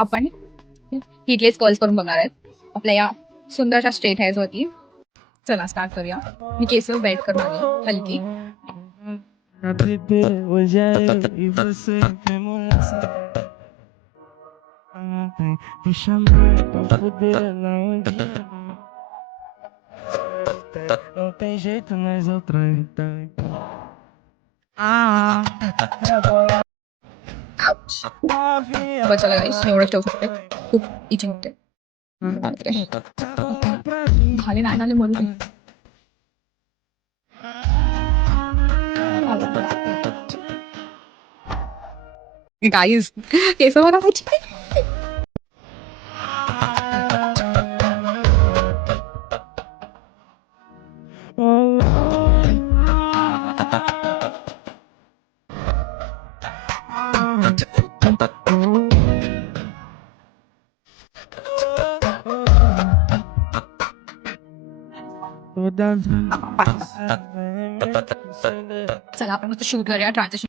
आपण हिटलेस कर्ल्स करून बघणार आहेत. आपल्या या सुंदरशा स्ट्रेट हेअर्स होती. चला स्टार्ट करूया. मी केस बेल्ट करणार आहे हलकी. Não tem jeito, nós outra. चला गाईस एवढंच ठेवू शकते. खूप इचिंग होते. बापरे. झाले नाही झाले म्हणून गाईस केस बघा माझी. चला आपण मस्त शूट करूया ट्रान्झिशन.